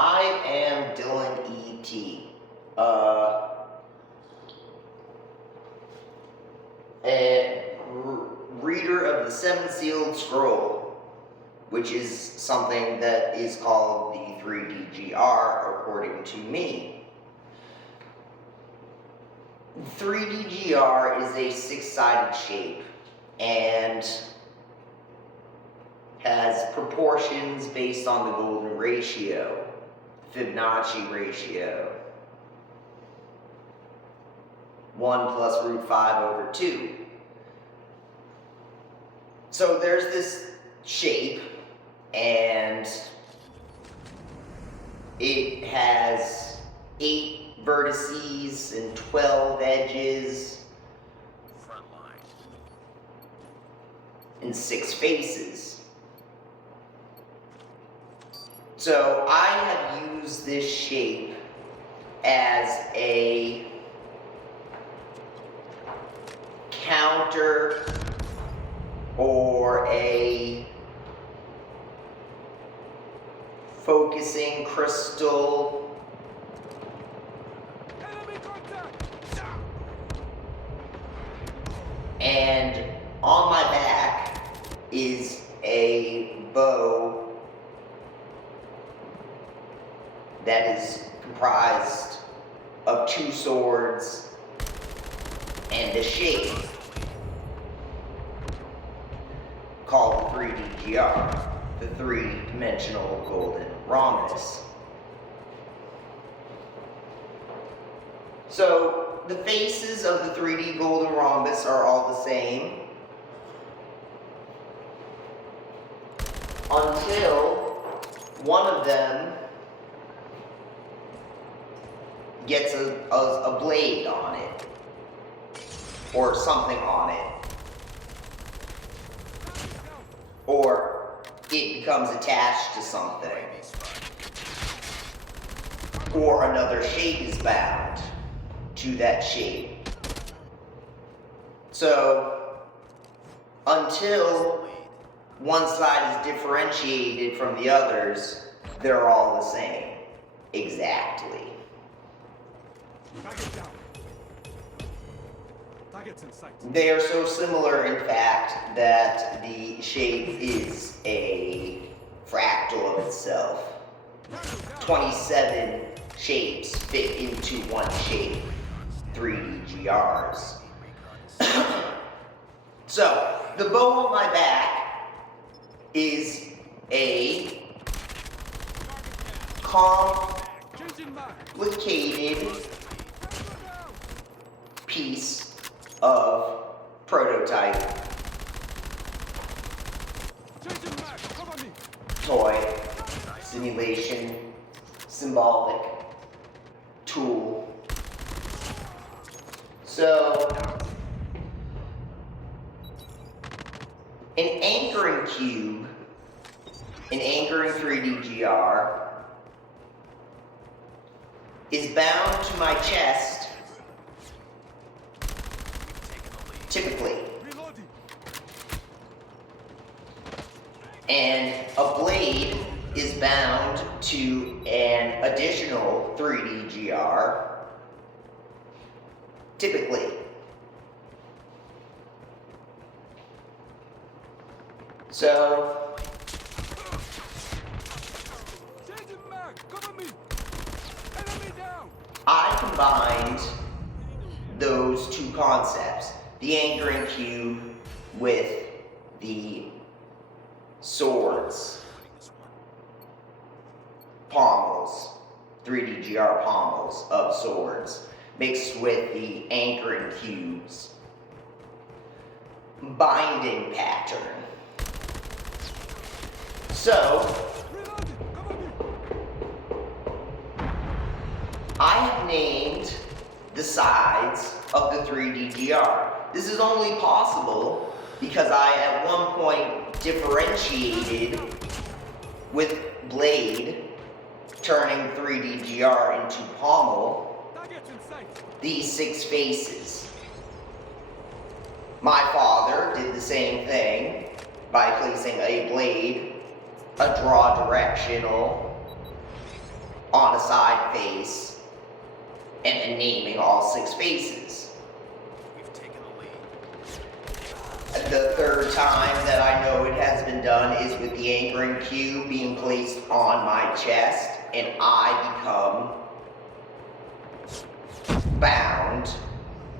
I am Dylan E.T. A reader of the Seven Sealed Scroll, which is something that is called the 3DGR according to me. 3DGR is a six-sided shape and has proportions based on the golden ratio, Fibonacci ratio, 1 plus root 5 over 2. So there's this shape, and it has 8 vertices and 12 edges and 6 faces. So I have used this shape as a counter or a focusing crystal and on my back is a bow that is comprised of 2 swords and a shape called the 3DGR, the 3-dimensional golden rhombus. So the faces of the 3D golden rhombus are all the same until one of them gets a blade on it, or something on it, or it becomes attached to something, or another shape is bound to that shape. So, until one side is differentiated from the others, they're all the same, exactly. They are so similar, in fact, that the shape is a fractal of itself. 27 shapes fit into one shape, 3DGRs. So, the bow on my back is a complicated piece of prototype toy simulation symbolic tool. So an anchoring cube, an anchoring 3DGR is bound to my chest typically, and a blade is bound to an additional 3DGR typically. So I combined those 2 concepts, the anchoring cube with the swords, pommels, 3DGR pommels of swords, mixed with the anchoring cube's binding pattern. So, I have named the sides of the 3DGR. This is only possible because I at one point differentiated with blade, turning 3DGR into pommel, these 6 faces. My father did the same thing by placing a blade, a draw directional, on a side face, and then naming all 6 faces. We've taken the lead. The third time that I know it has been done is with the anchoring cue being placed on my chest, and I become bound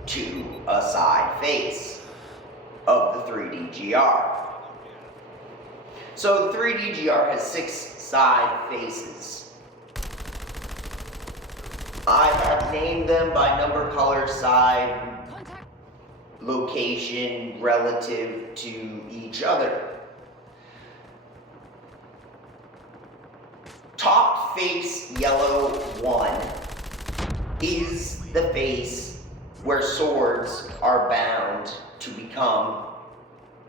to a side face of the 3DGR. So the 3DGR has 6 side faces. I have named them by number, color, side, location relative to each other. Top face yellow 1 is the face where swords are bound to become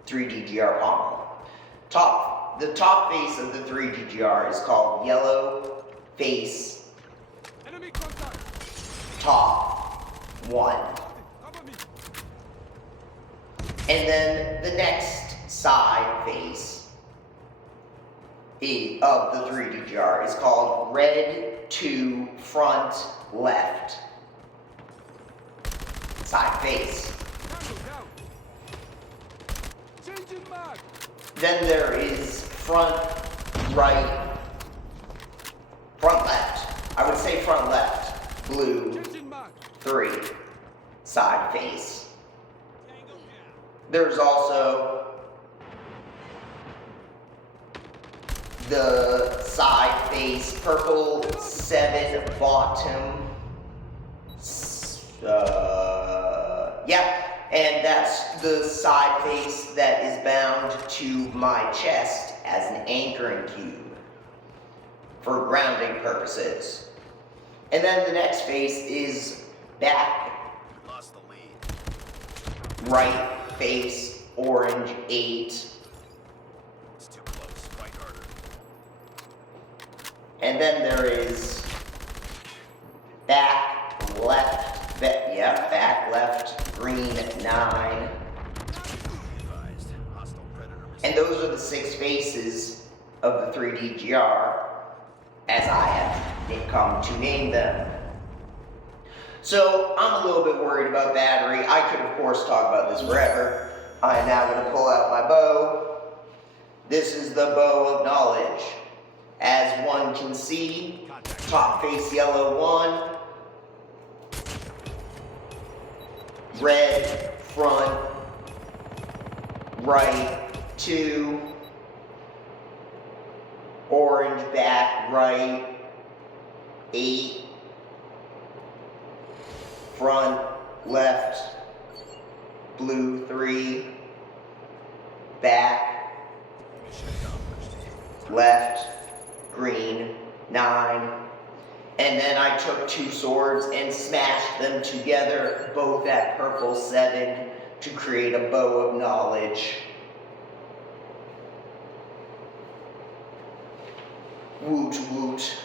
3DGR pommel. The top face of the 3DGR is called yellow face Enemy contact. top 1. Cover me. And then the next side face of the 3DGR is called red 2 front left side face. Tango down. Changing mag. Then there is front right, front left. I would say front left, blue Changing mag. 3 side face. Tango down. There's also the side face purple 7 bottom. And that's the side face that is bound to my chest as an anchoring cube for grounding purposes. And then the next face is back Lost the lead. right face orange 8. It's too close. Fight harder. And then there is back left, back left, green 9. Advised. Hostile predator. And those are the 6 faces of the 3DGR as I have come to name them. So I'm a little bit worried about battery. I could of course talk about this forever. I am now going to pull out my bow. This is the bow of knowledge. As one can see, top face yellow 1, red front right 2, orange back right 8, front left blue 3, back Mission accomplished. left green 9. And then I took 2 swords and smashed them together, both at purple 7, to create a bow of knowledge. Woot woot.